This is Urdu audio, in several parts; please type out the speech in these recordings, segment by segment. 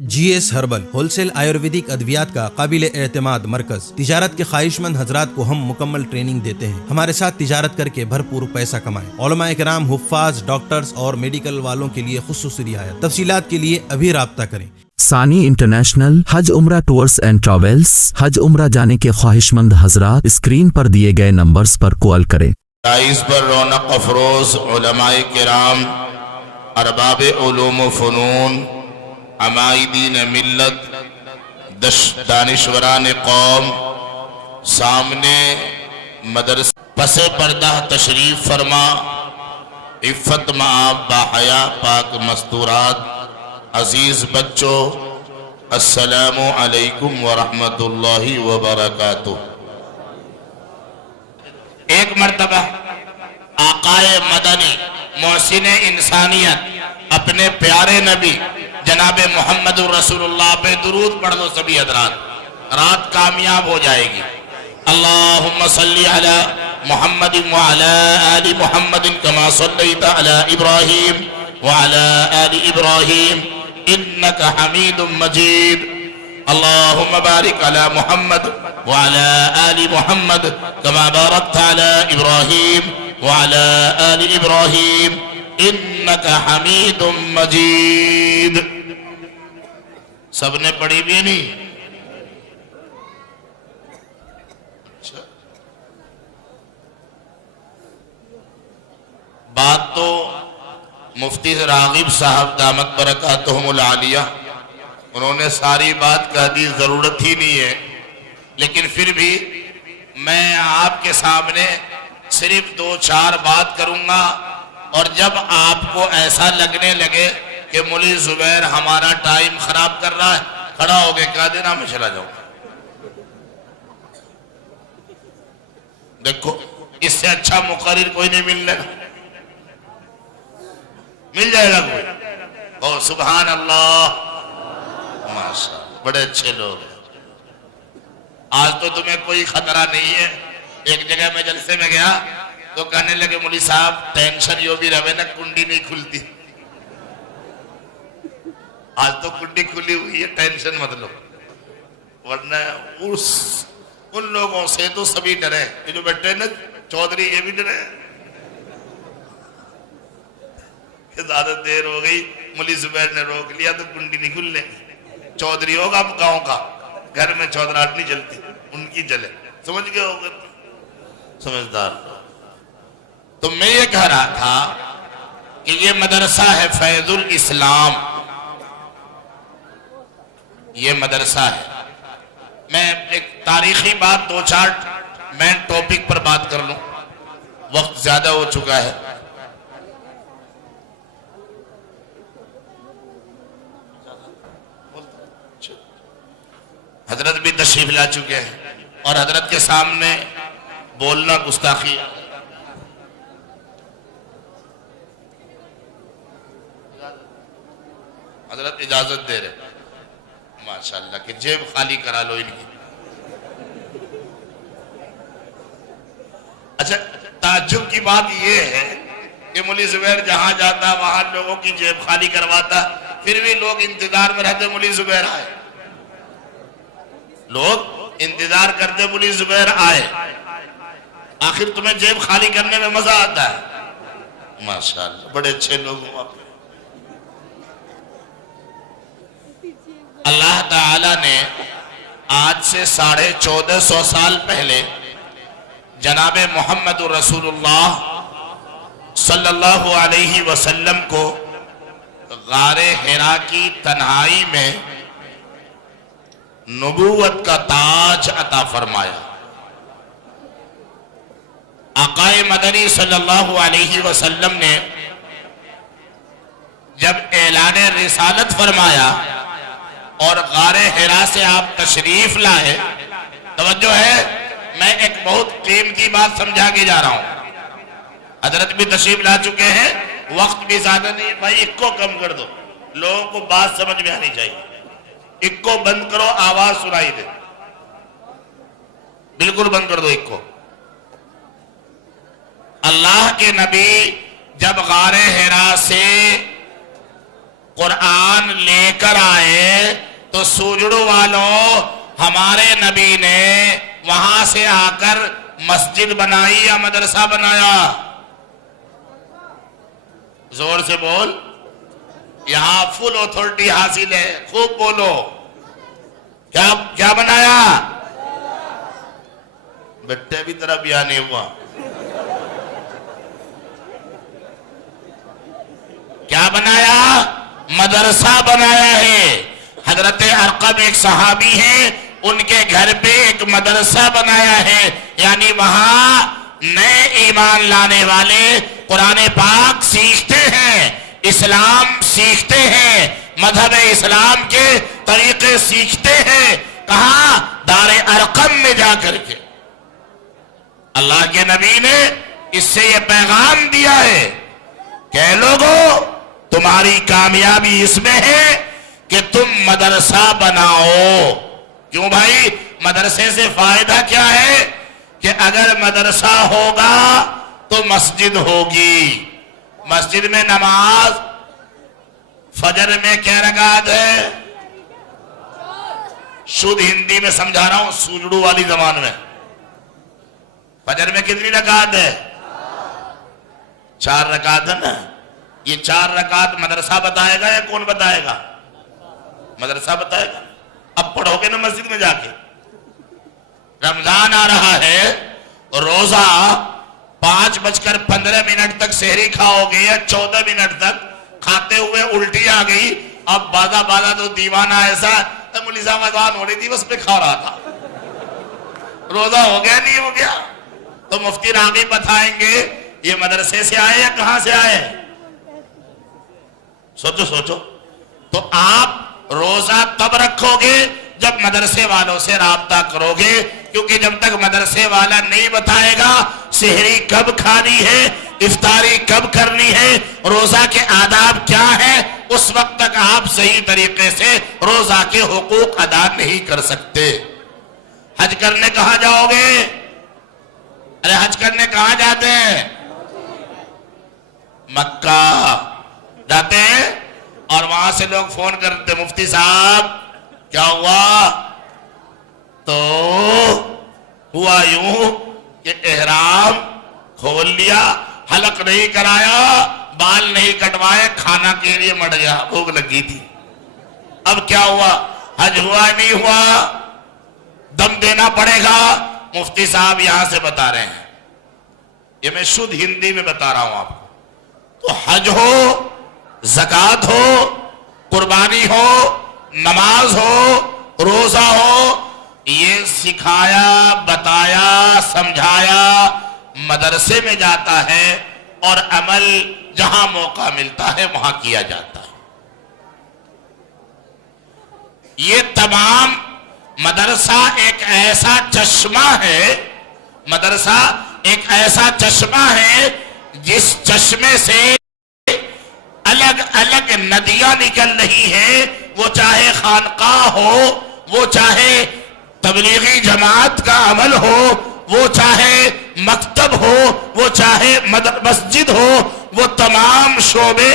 جی S herbal wholesale Ayurvedic ادویات کا قابل اعتماد مرکز تجارت کے خواہش مند حضرات کو ہم مکمل ٹریننگ دیتے ہیں۔ ہمارے ساتھ تجارت کر کے بھرپور پیسہ کمائیں۔ علماء کرام، حفاظ، ڈاکٹرز اور میڈیکل والوں کے لیے خصوصی رعایت۔ تفصیلات کے لیے ابھی رابطہ کریں۔ ثانی انٹرنیشنل حج عمرہ ٹورز اینڈ ٹریولز۔ حج عمرہ جانے کے خواہش مند حضرات اسکرین پر دیے گئے نمبرز پر کال کریں۔ اس پر رونق افروز علماء کرام، ارباب علوم و فنون، عمائدین ملت، دانشوران قوم، سامنے مدرسہ پس پردہ تشریف فرما، عفت معاب باحیا پاک مستورات، عزیز بچوں، السلام علیکم ورحمت اللہ وبرکاتہ۔ ایک مرتبہ آقائے مدنی محسن انسانیت اپنے پیارے نبی جناب محمد الرسول اللہ پہ درود پڑھ دو سبھی حضرات، رات کامیاب ہو جائے گی۔ اللہم صلی علی محمد وعلی آل محمد کما صلیت علی ابراہیم وعلی آل ابراہیم انک حمید مجید۔ اللہم بارک علی محمد وعلی آل محمد کما بارکت علی ابراہیم وعلی آل ابراہیم انک حمید مجید۔ سب نے پڑھی بھی نہیں؟ بات تو مفتی راغب صاحب دامت برکاتہم العالیہ، انہوں نے ساری بات کہہ دی، ضرورت ہی نہیں ہے، لیکن پھر بھی میں آپ کے سامنے صرف دو چار بات کروں گا، اور جب آپ کو ایسا لگنے لگے کہ مولی زبیر ہمارا ٹائم خراب کر رہا ہے، کھڑا ہو کے کہہ دینا میں چلا جاؤں گا۔ دیکھو اس سے اچھا مقرر کوئی نہیں ملنے گا، مل جائے گا کوئی؟ او سبحان اللہ، ماشاءاللہ، بڑے اچھے لوگ ہیں۔ آج تو تمہیں کوئی خطرہ نہیں ہے۔ ایک جگہ میں جلسے میں گیا تو کہنے لگے مولی صاحب ٹینشن یوں بھی رہے نا، کنڈی نہیں کھلتی۔ آج تو کنڈی کھلی ہوئی ہے، ٹینشن مت لو، ورنہ ان لوگوں سے تو سبھی ڈرے، یہ جو بیٹھے نا چودھری، یہ بھی ڈرے کہ زیادہ دیر ہو گئی، مولی زبیر نے روک لیا تو کنڈی نہیں کھلنے۔ چودھری ہوگا اب گاؤں کا، گھر میں چودھراہٹ نہیں جلتی، ان کی جلے، سمجھ گئے ہوگا؟ سمجھدار۔ تو میں یہ کہہ رہا تھا کہ یہ مدرسہ ہے فیض الاسلام، یہ مدرسہ ہے۔ میں ایک تاریخی بات دو چار میں ٹاپک پر بات کر لوں، وقت زیادہ ہو چکا ہے۔ حضرت بھی تشریف لا چکے ہیں اور حضرت کے سامنے بولنا گستاخی ہے۔ حضرت اجازت دے رہے، ماشاءاللہ، کہ جیب خالی کرا لو ان کی۔ اچھا، تعجب کی بات یہ ہے کہ مولی زبیر جہاں جاتا وہاں لوگوں کی جیب خالی کرواتا، پھر بھی لوگ انتظار میں رہتے مولی زبیر آئے، لوگ انتظار کرتے مولی زبیر آئے۔ آخر تمہیں جیب خالی کرنے میں مزہ آتا ہے، ماشاءاللہ، بڑے اچھے لوگ ہوں آپ۔ اللہ تعالیٰ نے آج سے 1450 سال پہلے جناب محمد رسول اللہ صلی اللہ علیہ وسلم کو غار حرا کی تنہائی میں نبوت کا تاج عطا فرمایا۔ آقائے مدنی صلی اللہ علیہ وسلم نے جب اعلان رسالت فرمایا اور غار حرا سے آپ تشریف لائے، توجہ ہے، میں ایک بہت قیمتی بات سمجھا کے جا رہا ہوں۔ حضرت بھی تشریف لا چکے ہیں، وقت بھی زیادہ نہیں ہے، بھائی ایک کو کم کر دو، لوگوں کو بات سمجھ میں آنی چاہیے۔ ایک کو بند کرو، آواز سنائی دے، بالکل بند کر دو ایک کو۔ اللہ کے نبی جب غار حرا سے قرآن لے کر آئے تو سوجڑو والوں ہمارے نبی نے وہاں سے آ کر مسجد بنائی یا مدرسہ بنایا؟ زور سے بول، یہاں فل اتھارٹی حاصل ہے، خوب بولو، کیا بنایا؟ بیٹے بھی طرح بیان نہیں ہوا، کیا بنایا؟ مدرسہ بنایا ہے۔ حضرت ارقم ایک صحابی ہیں، ان کے گھر پہ ایک مدرسہ بنایا ہے، یعنی وہاں نئے ایمان لانے والے قرآن پاک سیکھتے ہیں، اسلام سیکھتے ہیں، مذہب اسلام کے طریقے سیکھتے ہیں۔ کہاں؟ دار ارقم میں جا کر کے۔ اللہ کے نبی نے اس سے یہ پیغام دیا ہے کہ اے لوگوں، تمہاری کامیابی اس میں ہے کہ تم مدرسہ بناؤ۔ کیوں بھائی؟ مدرسے سے فائدہ کیا ہے؟ کہ اگر مدرسہ ہوگا تو مسجد ہوگی، مسجد میں نماز فجر میں کیا رکعت ہے؟ شدھ ہندی میں سمجھا رہا ہوں، سوجڑو والی زبان میں، فجر میں کتنی رکعت ہے؟ 4 رکعت ہے نا۔ یہ 4 رکعت مدرسہ بتائے گا یا کون بتائے گا؟ مدرسہ بتائے گا۔ اب پڑھو گے نا مسجد میں جا کے۔ رمضان آ رہا ہے، روزہ 5:15 تک سحری کھاؤ گے یا 14 منٹ تک، کھاتے ہوئے الٹی آ گئی، اب بازا تو دیوانہ ایسا ملی صاحب اذان ہو رہی تھی بس پہ کھا رہا تھا، روزہ ہو گیا نہیں ہو گیا؟ تو مفتی راغب بتائیں گے یہ مدرسے سے آئے یا کہاں سے آئے؟ سوچو۔ تو آپ روزہ تب رکھو گے جب مدرسے والوں سے رابطہ کرو گے، کیونکہ جب تک مدرسے والا نہیں بتائے گا سحری کب کھانی ہے، افطاری کب کرنی ہے، روزہ کے آداب کیا ہیں، اس وقت تک آپ صحیح طریقے سے روزہ کے حقوق ادا نہیں کر سکتے۔ حج کرنے کہاں جاؤ گے؟ ارے حج کرنے کہاں جاتے ہیں؟ مکہ جاتے ہیں، اور وہاں سے لوگ فون کرتے مفتی صاحب کیا ہوا؟ تو ہوا یوں کہ احرام کھول لیا، حلق نہیں کرایا، بال نہیں کٹوائے، کھانا کے لیے مٹ گیا، بھوک لگی تھی۔ اب کیا ہوا؟ حج ہوا نہیں ہوا؟ دم دینا پڑے گا۔ مفتی صاحب یہاں سے بتا رہے ہیں، یہ میں شدھ ہندی میں بتا رہا ہوں آپ کو۔ تو حج ہو، زکوٰۃ ہو، قربانی ہو، نماز ہو، روزہ ہو، یہ سکھایا، بتایا، سمجھایا مدرسے میں جاتا ہے، اور عمل جہاں موقع ملتا ہے وہاں کیا جاتا ہے۔ یہ تمام مدرسہ ایک ایسا چشمہ ہے، مدرسہ ایک ایسا چشمہ ہے جس چشمے سے الگ الگ ندیاں نکل رہی ہیں، وہ چاہے خانقاہ ہو، وہ چاہے تبلیغی جماعت کا عمل ہو، وہ چاہے مکتب ہو، وہ چاہے مسجد ہو، وہ تمام شعبے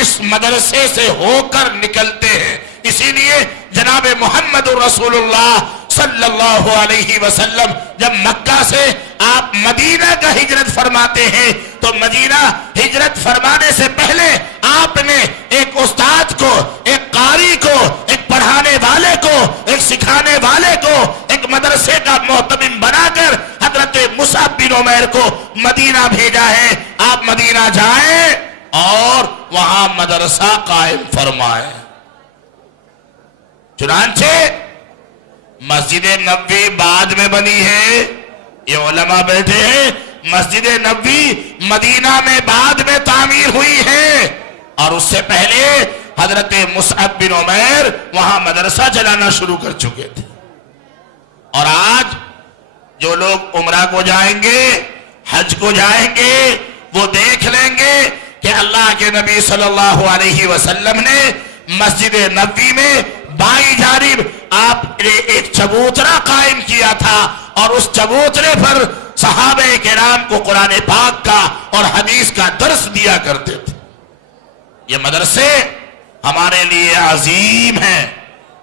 اس مدرسے سے ہو کر نکلتے ہیں۔ اسی لیے جناب محمد رسول اللہ صلی اللہ علیہ وسلم جب مکہ سے آپ مدینہ کا ہجرت فرماتے ہیں تو مدینہ ہجرت فرمانے سے پہلے آپ نے ایک استاد کو، ایک قاری کو، ایک پڑھانے والے کو، ایک سکھانے والے کو، ایک مدرسے کا محتمم بنا کر حضرت مصعب بن عمیر کو مدینہ بھیجا ہے۔ آپ مدینہ جائیں اور وہاں مدرسہ قائم فرمائیں۔ چنانچہ مسجد نبوی بعد میں بنی ہے، یہ علماء بیٹھے ہیں، مسجد نبوی مدینہ میں بعد میں تعمیر ہوئی ہے، اور اس سے پہلے حضرت مصعب بن عمیر وہاں مدرسہ چلانا شروع کر چکے تھے۔ اور آج جو لوگ عمرہ کو جائیں گے، حج کو جائیں گے، وہ دیکھ لیں گے کہ اللہ کے نبی صلی اللہ علیہ وسلم نے مسجد نبوی میں بائیں جانب آپ نے ایک چبوترا قائم کیا تھا، اور اس چبوترے پر صحابہ کرام کو قرآن پاک کا اور حدیث کا درس دیا کرتے تھے۔ یہ مدرسے ہمارے لیے عظیم ہیں،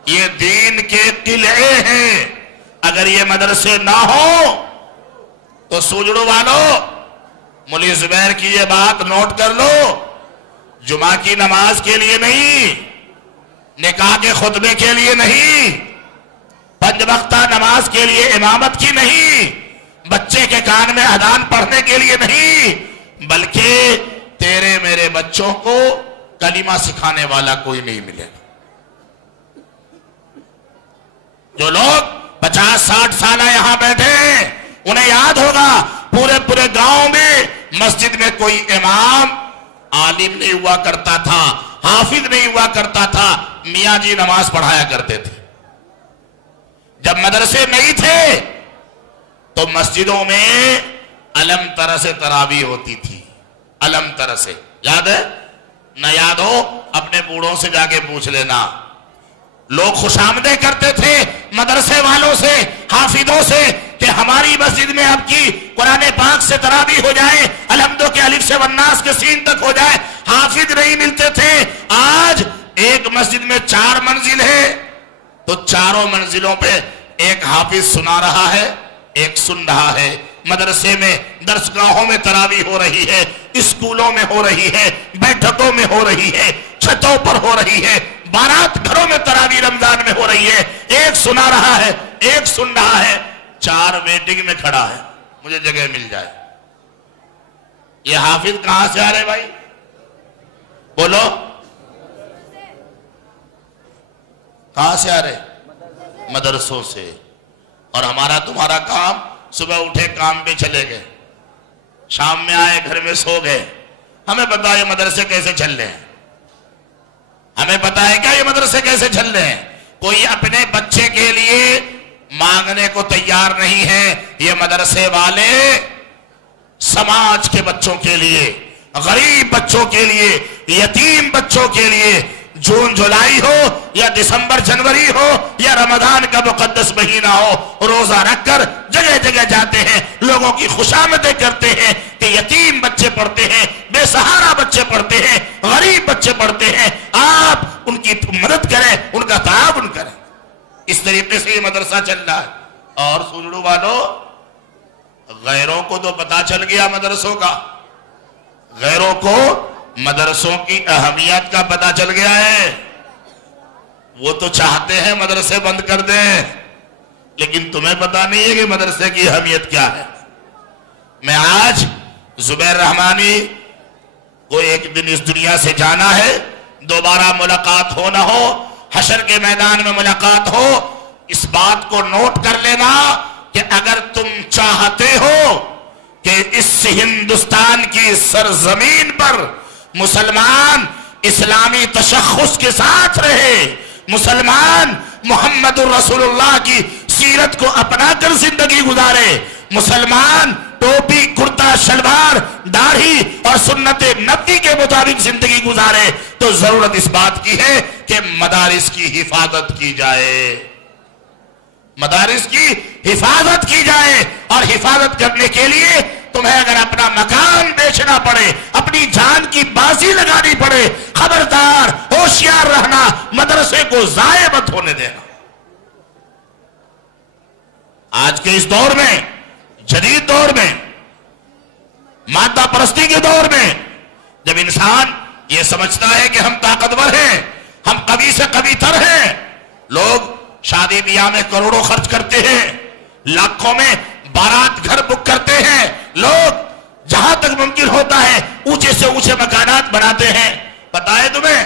یہ دین کے قلعے ہیں. اگر یہ مدرسے نہ ہو تو سوجڑو والو، مولی زبیر کی یہ بات نوٹ کر لو، جمعہ کی نماز کے لیے نہیں، نکاح کے خطبے کے لیے نہیں، پنج وقتہ نماز کے لیے امامت کی نہیں، بچے کے کان میں اذان پڑھنے کے لیے نہیں، بلکہ تیرے میرے بچوں کو کلمہ سکھانے والا کوئی نہیں ملے گا. جو لوگ 50-60 سالہ یہاں بیٹھے ہیں انہیں یاد ہوگا پورے گاؤں میں مسجد میں کوئی امام عالم نہیں ہوا کرتا تھا، حافظ نہیں ہوا کرتا تھا، میاں جی نماز پڑھایا کرتے تھے. جب مدرسے نہیں تھے تو مسجدوں میں علم تر سے تراویح ہوتی تھی. علم تر سے یاد ہے؟ نہ یاد ہو اپنے بوڑھوں سے جا کے پوچھ لینا. لوگ خوش آمدیں کرتے تھے مدرسے والوں سے، حافظوں سے، کہ ہماری مسجد میں اب کی قرآن پاک سے تراویح ہو جائے، الحمدو کے الف سے والناس کے سین تک ہو جائے. حافظ نہیں ملتے تھے. آج ایک مسجد میں 4 منزل ہے تو چاروں منزلوں پہ ایک حافظ سنا رہا ہے، ایک سن رہا ہے. مدرسے میں درسگاہوں میں تراویح ہو رہی ہے، اسکولوں میں ہو رہی ہے، بیٹھکوں میں ہو رہی ہے، چھتوں پر ہو رہی ہے، بارات گھروں میں تراویح رمضان میں ہو رہی ہے. ایک سنا رہا ہے، ایک سن رہا ہے، 4 ویٹنگ میں کھڑا ہے مجھے جگہ مل جائے. یہ حافظ کہاں سے آ رہے بھائی؟ بولو کہاں سے آ رہے؟ مدرسوں سے. اور ہمارا تمہارا کام، صبح اٹھے کام پہ چلے گئے، شام میں آئے گھر میں سو گئے. ہمیں پتا ہے یہ مدرسے کیسے چل رہے ہیں، ہمیں پتا ہے کیا یہ مدرسے کیسے چل رہے ہیں. کوئی اپنے بچے کے لیے مانگنے کو تیار نہیں ہے. یہ مدرسے والے سماج کے بچوں کے لیے، غریب بچوں کے لیے، یتیم بچوں کے لیے، جون جولائی ہو یا دسمبر جنوری ہو یا رمضان کا مقدس مہینہ ہو، روزہ رکھ کر جگہ جگہ جاتے ہیں، لوگوں کی خوشامدیں کرتے ہیں کہ یتیم بچے پڑھتے ہیں، بے سہارا بچے پڑھتے ہیں، غریب بچے پڑھتے ہیں، آپ ان کی مدد کریں، ان کا تعاون کریں. اس طریقے سے یہ مدرسہ چل رہا ہے. اور سوجڑو والو، غیروں کو تو پتا چل گیا مدرسوں کا، غیروں کو مدرسوں کی اہمیت کا پتا چل گیا ہے. وہ تو چاہتے ہیں مدرسے بند کر دیں، لیکن تمہیں پتا نہیں ہے کہ مدرسے کی اہمیت کیا ہے. میں آج زبیر رحمانی کو ایک دن اس دنیا سے جانا ہے، دوبارہ ملاقات ہو نہ ہو، حشر کے میدان میں ملاقات ہو. اس بات کو نوٹ کر لینا کہ اگر تم چاہتے ہو کہ اس ہندوستان کی سرزمین پر مسلمان اسلامی تشخص کے ساتھ رہے، مسلمان محمد الرسول اللہ کی سیرت کو اپنا کر زندگی گزارے، مسلمان ٹوپی کرتا شلوار داڑھی اور سنت نبی کے مطابق زندگی گزارے، تو ضرورت اس بات کی ہے کہ مدارس کی حفاظت کی جائے، مدارس کی حفاظت کی جائے. اور حفاظت کرنے کے لیے تمہیں اگر اپنا مکان بیچنا پڑے، اپنی جان کی بازی لگانی پڑے، خبردار ہوشیار رہنا، مدرسے کو ضائع مت ہونے دینا. آج کے اس دور میں، جدید دور میں، مادہ پرستی کے دور میں، جب انسان یہ سمجھتا ہے کہ ہم طاقتور ہیں، ہم قوی سے قوی تر ہیں، لوگ شادی بیاہ میں کروڑوں خرچ کرتے ہیں، لاکھوں میں بارات گھر بک کرتے ہیں، لوگ جہاں تک ممکن ہوتا ہے اونچے سے اونچے مکانات بناتے ہیں. پتا ہے تمہیں؟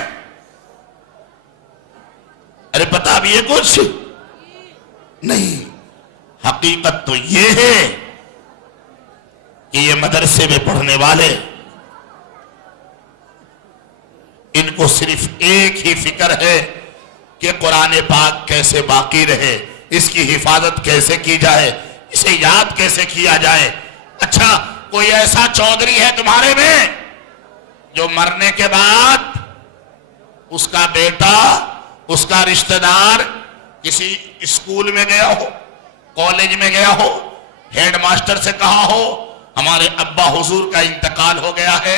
ارے پتا بھی ہے کچھ نہیں. حقیقت تو یہ ہے کہ یہ مدرسے میں پڑھنے والے، ان کو صرف ایک ہی فکر ہے کہ قرآن پاک کیسے باقی رہے، اس کی حفاظت کیسے کی جائے، اسے یاد کیسے کیا جائے. اچھا، کوئی ایسا چودھری ہے تمہارے میں جو مرنے کے بعد اس کا بیٹا، اس کا رشتہ دار کسی اسکول میں گیا ہو، کالج میں گیا ہو، ہیڈ ماسٹر سے کہا ہو ہمارے ابا حضور کا انتقال ہو گیا ہے،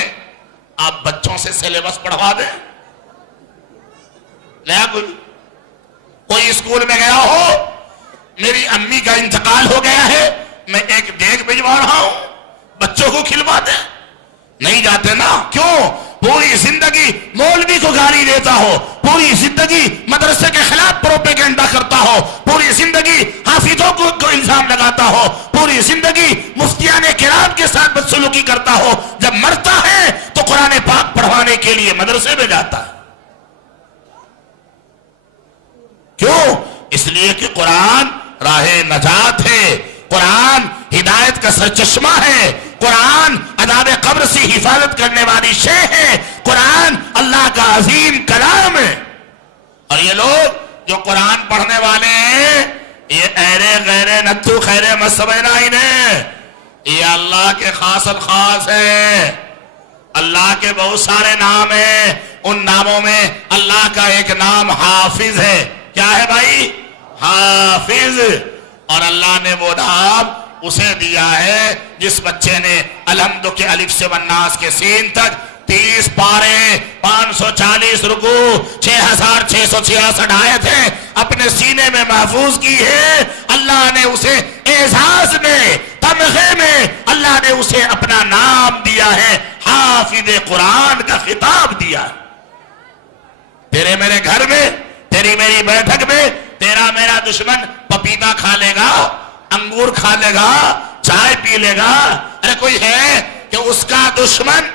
آپ بچوں سے سلیبس پڑھوا دیں؟ نیا کوئی اسکول میں گیا ہو, میری امی کا انتقال ہو گیا ہے, میں ایک دیگ بھجوا رہا ہوں, بچوں کو کھلوا دے. نہیں جاتے نا. کیوں؟ پوری زندگی مولوی کو گالی دیتا ہو, پوری زندگی مدرسے کے خلاف پروپیگنڈا کرتا ہو, پوری زندگی حافظوں کو الزام لگاتا ہو, پوری زندگی مفتیان کرام کے ساتھ بدسلوکی کرتا ہو, جب مرتا ہے تو قرآن پاک پڑھوانے کے لیے مدرسے میں جاتا ہے. کیوں؟ اس لیے کہ قرآن راہ نجات ہے, قرآن ہدایت کا سرچشمہ ہے, قرآن عذاب قبر سے حفاظت کرنے والی شے ہے, قرآن اللہ کا عظیم کلام ہے. اور یہ لوگ جو قرآن پڑھنے والے ہیں, یہ ایرے غیرے نتھو خیرے مت سمجھنا انہیں, یہ اللہ کے خاص الخاص ہے. اللہ کے بہت سارے نام ہیں, ان ناموں میں اللہ کا ایک نام حافظ ہے. کیا ہے بھائی؟ حافظ. اور اللہ نے وہ نام اسے دیا ہے جس بچے نے الحمد کے الف سے والناس کے سین تک 30 پارے 540 رکوع 6666 آیتیں اپنے سینے میں محفوظ کی ہے. اللہ نے اسے اعزاز میں, تمغے میں اللہ نے اسے اپنا نام دیا ہے, حافظ قرآن کا خطاب دیا. تیرے میرے گھر میں, تیری میری بیٹھک میں تیرا میرا دشمن پپیتا کھا لے گا, انگور کھا لے گا, چائے پی لے گا. ارے کوئی ہے کہ اس کا دشمن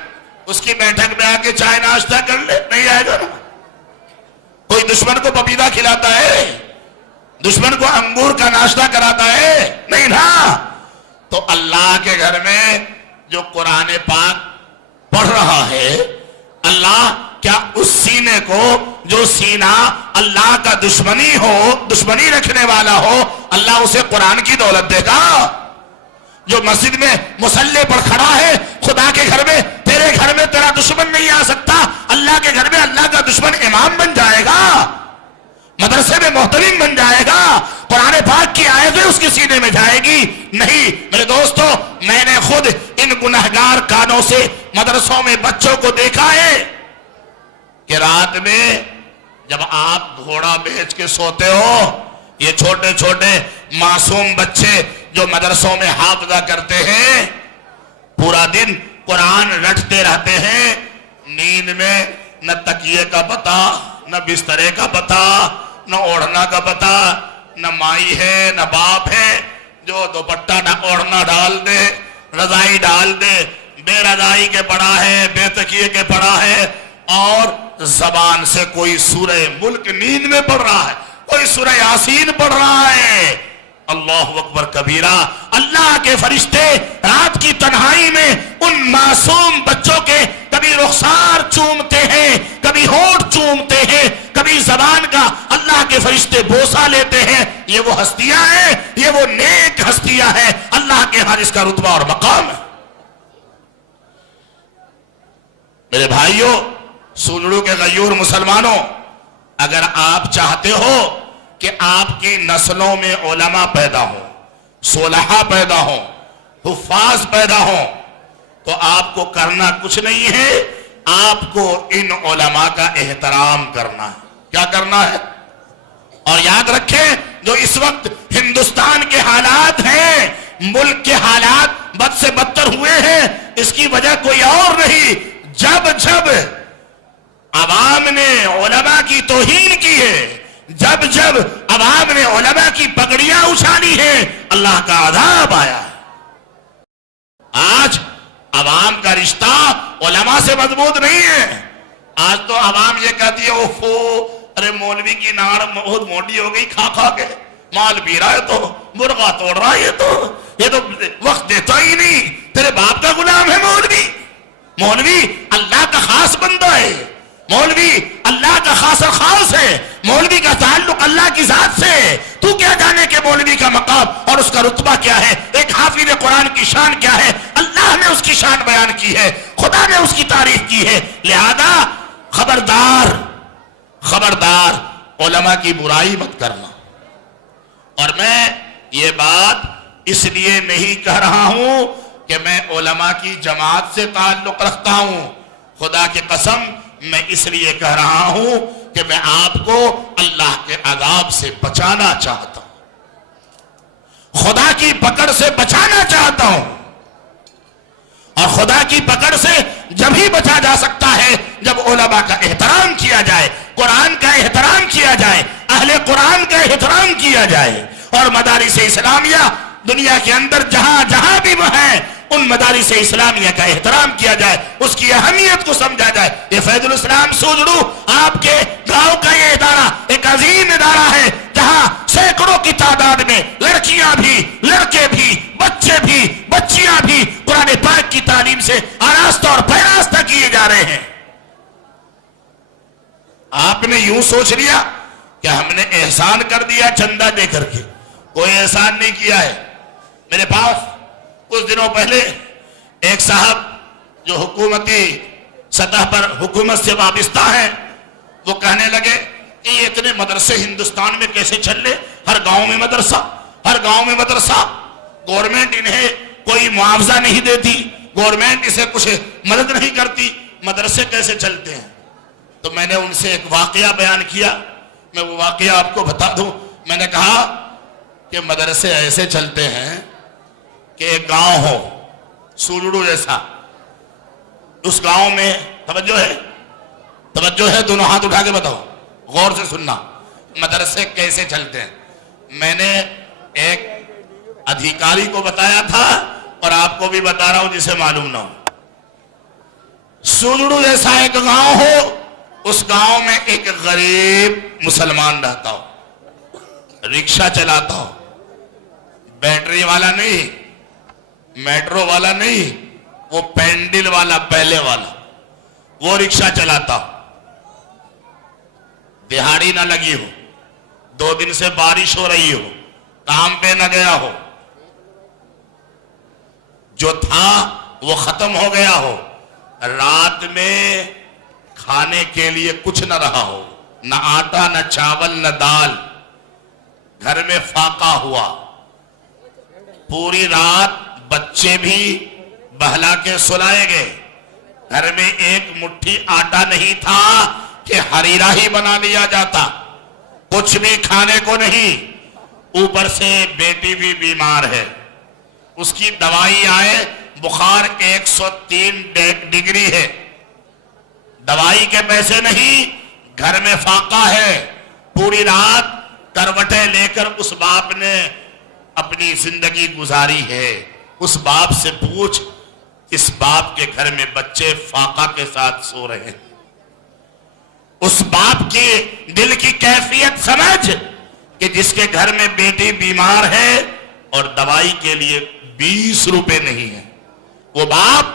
اس کی بیٹھک میں آ کے چائے ناشتہ کر لے؟ نہیں آئے گا نا. کوئی دشمن کو پپیتا کھلاتا ہے, دشمن کو انگور کا ناشتہ کراتا ہے؟ نہیں نا. تو اللہ کے گھر میں جو قرآن پاک پڑھ رہا ہے, اللہ کیا اس سینے کو جو سینہ اللہ کا دشمنی رکھنے والا ہو, اللہ اسے قرآن کی دولت دے گا؟ جو مسجد میں مصلی پر کھڑا ہے, خدا کے گھر میں تیرے گھر میں تیرا دشمن نہیں آ سکتا, اللہ کے گھر میں اللہ کا دشمن امام بن جائے گا, مدرسے میں محترم بن جائے گا, قرآن پاک کی آیتیں اس کے سینے میں جائے گی. نہیں میرے دوستو, میں نے خود ان گنہگار کانوں سے مدرسوں میں بچوں کو دیکھا ہے کہ رات میں جب آپ گھوڑا بیچ کے سوتے ہو, یہ چھوٹے چھوٹے معصوم بچے جو مدرسوں میں حافظہ کرتے ہیں, پورا دن قرآن رٹتے رہتے ہیں, نیند میں نہ تکیے کا پتہ, نہ بسترے کا پتہ, نہ اوڑھنا کا پتہ, نہ مائی ہے نہ باپ ہے جو دوپٹہ نہ اوڑھنا ڈال دے, رضائی ڈال دے, بے رضائی کے پڑا ہے, بے تکیے کے پڑا ہے, اور زبان سے کوئی سورہ ملک نیند میں پڑھ رہا ہے, کوئی سورہ یاسین پڑھ رہا ہے. اللہ اکبر کبیرہ. اللہ کے فرشتے رات کی تنہائی میں ان معصوم بچوں کے کبھی رخسار چومتے ہیں, کبھی ہونٹ چومتے ہیں, کبھی زبان کا اللہ کے فرشتے بوسہ لیتے ہیں. یہ وہ ہستیاں ہیں, یہ وہ نیک ہستیاں ہیں, اللہ کے ہاں اس کا رتبہ اور مقام ہے. میرے بھائیوں, سولڑو کے غیور مسلمانوں, اگر آپ چاہتے ہو کہ آپ کی نسلوں میں علماء پیدا ہوں, صلحاء پیدا ہوں, حفاظ پیدا ہوں, تو آپ کو کرنا کچھ نہیں ہے, آپ کو ان علماء کا احترام کرنا ہے. کیا کرنا ہے؟ اور یاد رکھیں, جو اس وقت ہندوستان کے حالات ہیں, ملک کے حالات بد سے بدتر ہوئے ہیں, اس کی وجہ کوئی اور نہیں. جب عوام نے علماء کی توہین کی ہے, جب عوام نے علماء کی پگڑیاں اچھالی ہیں, اللہ کا عذاب آیا ہے. آج عوام کا رشتہ علماء سے مضبوط نہیں ہے. آج تو عوام یہ کہتی ہے اوفو, ارے مولوی کی ناڑ بہت موٹی ہو گئی, کھا کھا کے مال پی رہا ہے, تو مرغا توڑ رہا ہے, یہ تو وقت دیتا ہی نہیں. تیرے باپ کا غلام ہے مولوی. مولوی اللہ کا خاص بندہ ہے, مولوی اللہ کا خاص ہے, مولوی کا تعلق اللہ کی ذات سے ہے. تو کیا جانے کہ مولوی کا مقام اور اس کا رتبہ کیا ہے, ایک حافظ قرآن کی شان کیا ہے. اللہ نے اس کی شان بیان کی ہے, خدا نے اس کی تعریف کی ہے. لہذا خبردار علماء کی برائی مت کرنا. اور میں یہ بات اس لیے نہیں کہہ رہا ہوں کہ میں علماء کی جماعت سے تعلق رکھتا ہوں. خدا کی قسم میں اس لیے کہہ رہا ہوں کہ میں آپ کو اللہ کے عذاب سے بچانا چاہتا ہوں، خدا کی پکڑ سے بچانا چاہتا ہوں. اور خدا کی پکڑ سے جب ہی بچا جا سکتا ہے جب علماء کا احترام کیا جائے، قرآن کا احترام کیا جائے، اہل قرآن کا احترام کیا جائے. اور مدارس اسلامیہ دنیا کے اندر جہاں جہاں بھی وہ ہیں، ان مدارس اسلامیہ کا احترام کیا جائے، اس کی اہمیت کو سمجھا جائے. یہ فیض الاسلام سوجڑو آپ کے گاؤں کا یہ ادارہ ایک عظیم ادارہ ہے، جہاں سینکڑوں کی تعداد میں لڑکیاں بھی، لڑکے بھی، بچے بھی، بچیاں بھی قرآن پاک کی تعلیم سے آراستہ اور پیراستہ کیے جا رہے ہیں. آپ نے یوں سوچ لیا کہ ہم نے احسان کر دیا چندہ دے کر کے. کوئی احسان نہیں کیا ہے. میرے پاس کچھ دنوں پہلے ایک صاحب جو حکومتی سطح پر حکومت سے وابستہ ہیں، وہ کہنے لگے کہ یہ اتنے مدرسے ہندوستان میں کیسے چل لے، ہر گاؤں میں مدرسہ، ہر گاؤں میں مدرسہ، گورنمنٹ انہیں کوئی معاوضہ نہیں دیتی، گورنمنٹ اسے کچھ مدد نہیں کرتی، مدرسے کیسے چلتے ہیں. تو میں نے ان سے ایک واقعہ بیان کیا. میں وہ واقعہ آپ کو بتا دوں. میں نے کہا کہ مدرسے ایسے چلتے ہیں کہ ایک گاؤں ہو سولڑو جیسا، اس گاؤں میں توجہ ہے دونوں ہاتھ اٹھا کے بتاؤ، غور سے سننا. مدرسے کیسے چلتے ہیں میں نے ایک ادھیکاری کو بتایا تھا اور آپ کو بھی بتا رہا ہوں جسے معلوم نہ ہو. سولڑو جیسا ایک گاؤں ہو، اس گاؤں میں ایک غریب مسلمان رہتا ہو، رکشہ چلاتا ہو، بیٹری والا نہیں، میٹرو والا نہیں، وہ پینڈل والا، پہلے والا، وہ رکشہ چلاتا ہو. دہاڑی نہ لگی ہو، 2 دن سے بارش ہو رہی ہو، کام پہ نہ گیا ہو، جو تھا وہ ختم ہو گیا ہو، رات میں کھانے کے لیے کچھ نہ رہا ہو، نہ آٹا، نہ چاول، نہ دال، گھر میں فاقہ ہوا، پوری رات بچے بھی بہلا کے سلائے گئے، گھر میں ایک مٹھی آٹا نہیں تھا کہ ہریرا ہی بنا لیا جاتا، کچھ بھی کھانے کو نہیں. اوپر سے بیٹی بھی بیمار ہے، اس کی دوائی آئے، بخار 103 ڈگری ہے، دوائی کے پیسے نہیں، گھر میں فاقہ ہے. پوری رات کروٹیں لے کر اس باپ نے اپنی زندگی گزاری ہے. اس باپ سے پوچھ، اس باپ کے گھر میں بچے فاقہ کے ساتھ سو رہے ہیں. اس باپ کی دل کی کیفیت سمجھ کہ جس کے گھر میں بیٹی بیمار ہے اور دوائی کے لیے 20 روپے نہیں ہے. وہ باپ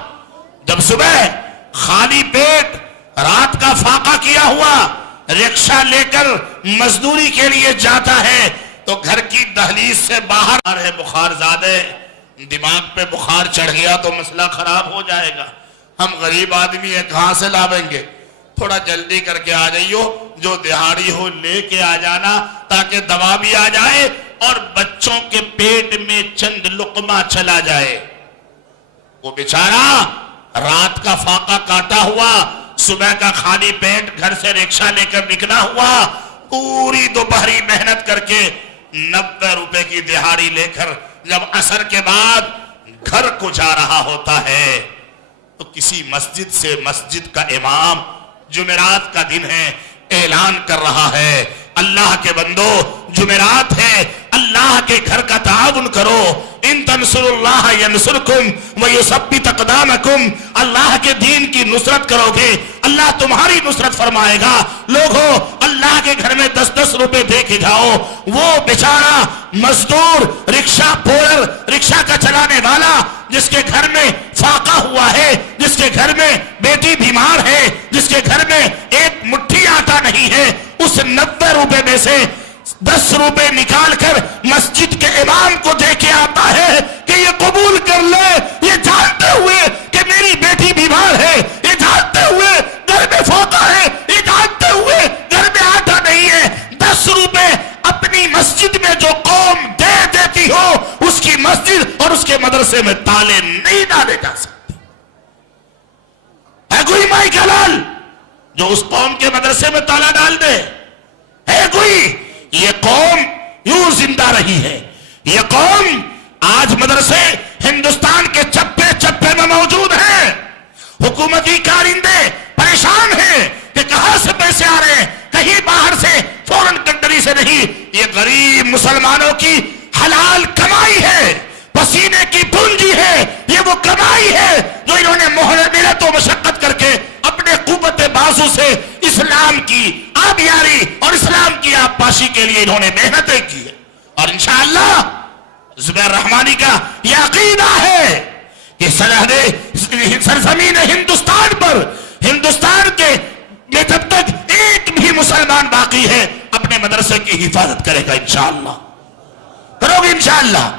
جب صبح خالی پیٹ رات کا فاقہ کیا ہوا رکشہ لے کر مزدوری کے لیے جاتا ہے تو گھر کی دہلیز سے باہر ہے، بخار زیادہ، دماغ پہ بخار چڑھ گیا تو مسئلہ خراب ہو جائے گا، ہم غریب آدمی ہیں کہاں سے لاویں گے، تھوڑا جلدی کر کے آ جائیو، جو دہاڑی ہو لے کے آ جانا تاکہ دوا بھی آ جائے اور بچوں کے پیٹ میں چند لقمہ چلا جائے. وہ بیچارہ رات کا فاقہ کاٹا ہوا، صبح کا خالی پیٹ گھر سے رکشہ لے کر نکلا ہوا، پوری دوپہری محنت کر کے 90 روپے کی دہاڑی لے کر جب عصر کے بعد گھر کو جا رہا ہوتا ہے تو کسی مسجد سے مسجد کا امام، جمعرات کا دن ہے، اعلان کر رہا ہے، اللہ کے بندو جمعرات ہے، اللہ کے گھر کا تعاون کرو، ان تنصر اللہ ینصرکم ویثبت اقدامکم، اللہ کے دین کی نصرت کرو گے اللہ تمہاری نصرت فرمائے گا. لوگو اللہ کے گھر میں 10-10 روپے دے کے جاؤ. وہ بیچارہ مزدور، رکشہ پولر، رکشہ کا چلانے والا جس کے گھر میں فاقہ ہوا ہے، جس کے گھر میں بیٹی بیمار ہے، جس کے گھر میں ایک مٹھی آٹا نہیں ہے، اس 90 روپے میں سے 10 روپے نکال کر مسجد کے امام کو دے کے آتا ہے کہ یہ قبول کر لے، یہ جانتے ہوئے کہ میری بیٹی بیمار ہے، یہ جانتے ہوئے گھر میں فاقہ ہے، یہ جانتے ہوئے گھر میں آٹا نہیں ہے. 10 روپے اپنی مسجد میں جو قوم دے دیتی ہو اس کی مسجد اور اس کے مدرسے میں تالے نہیں ڈالے جا سکتے. ہے کوئی مائی کا لال جو اس قوم کے مدرسے میں تالا ڈال دے؟ ہے کوئی؟ یہ قوم یوں زندہ رہی ہے. یہ قوم آج مدرسے ہندوستان کے چپے چپے میں موجود ہیں. حکومتی کارندے پریشان ہیں کہ کہاں سے پیسے آ رہے ہیں، کہیں باہر سے، فورن کنٹری سے نہیں. یہ غریب مسلمانوں کی حلال کمائی ہے، پسینے کی پونجی ہے. یہ وہ کمائی ہے جو انہوں نے محنت و مشقت کر کے اپنے قوت بازو سے اسلام کی آبیاری اور اسلام کی آبپاشی کے لیے انہوں نے محنتیں کی ہے. اور انشاءاللہ زبیر رحمانی کا یہ عقیدہ ہے کہ سرزمین ہندوستان پر، ہندوستان کے میں جب تک ایک بھی مسلمان باقی ہے اپنے مدرسے کی حفاظت کرے گا. انشاءاللہ کرو گے انشاءاللہ.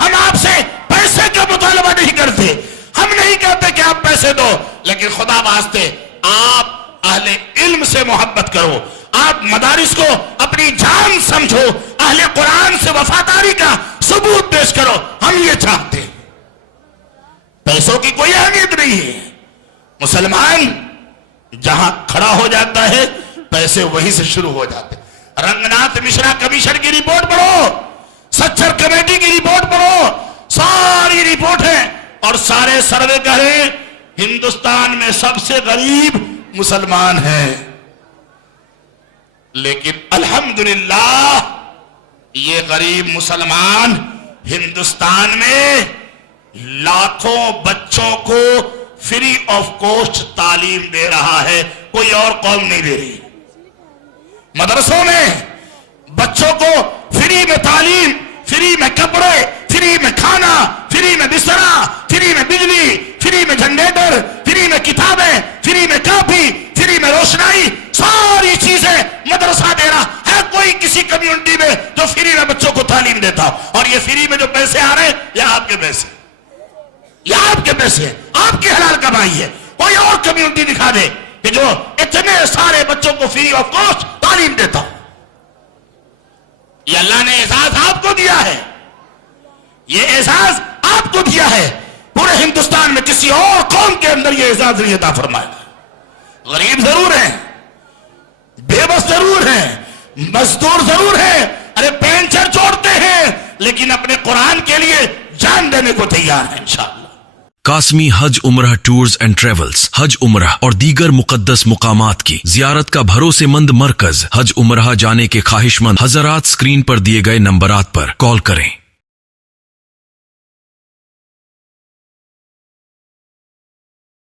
ہم آپ سے پیسے کا مطالبہ نہیں کرتے، ہم نہیں کہتے کہ آپ پیسے دو، لیکن خدا واسطے آپ اہل علم سے محبت کرو، آپ مدارس کو اپنی جان سمجھو، اہل قرآن سے وفاداری کا ثبوت پیش کرو. ہم یہ چاہتے ہیں. پیسوں کی کوئی اہمیت نہیں ہے. مسلمان جہاں کھڑا ہو جاتا ہے پیسے وہیں سے شروع ہو جاتے. رنگناتھ مشرا کمیشن کی رپورٹ پڑھو، سچر کمیٹی کی رپورٹ پڑھو، ساری رپورٹ ہے اور سارے سروے کریں ہندوستان میں سب سے غریب مسلمان ہیں. لیکن الحمدللہ یہ غریب مسلمان ہندوستان میں لاکھوں بچوں کو فری آف کاسٹ تعلیم دے رہا ہے. کوئی اور قوم نہیں دے رہی. مدرسوں میں بچوں کو فری میں تعلیم، فری میں کپڑے، فری میں کھانا، فری میں بسترا، فری میں بجلی، فری میں جنریٹر، فری میں کتابیں، فری میں کاپی، فری میں روشنائی، ساری چیزیں مدرسہ دے رہا ہے. کوئی کسی کمیونٹی میں جو فری میں بچوں کو تعلیم دیتا ہو. اور یہ فری میں جو پیسے آ رہے ہیں یہ آپ کے پیسے، یہ آپ کے پیسے، آپ کی حلال کمائی ہے. کوئی اور کمیونٹی دکھا دے کہ جو اتنے سارے بچوں کو فری آف کاسٹ تعلیم دیتا ہو. یہ اللہ نے اعزاز آپ کو دیا ہے، یہ اعزاز آپ کو دیا ہے. پورے ہندوستان میں کسی اور قوم کے اندر یہ اعزاز نہیں عطا فرمایا. غریب ضرور ہیں، بے بس ضرور ہیں، مزدور ضرور ہیں، ارے پینچر چھوڑتے ہیں، لیکن اپنے قرآن کے لیے جان دینے کو تیار ہیں. انشاءاللہ قاسمی حج عمرہ ٹورز اینڈ ٹریولز حج عمرہ اور دیگر مقدس مقامات کی زیارت کا بھروسے مند مرکز. حج عمرہ جانے کے خواہش مند حضرات اسکرین پر دیے گئے نمبرات پر کال کریں.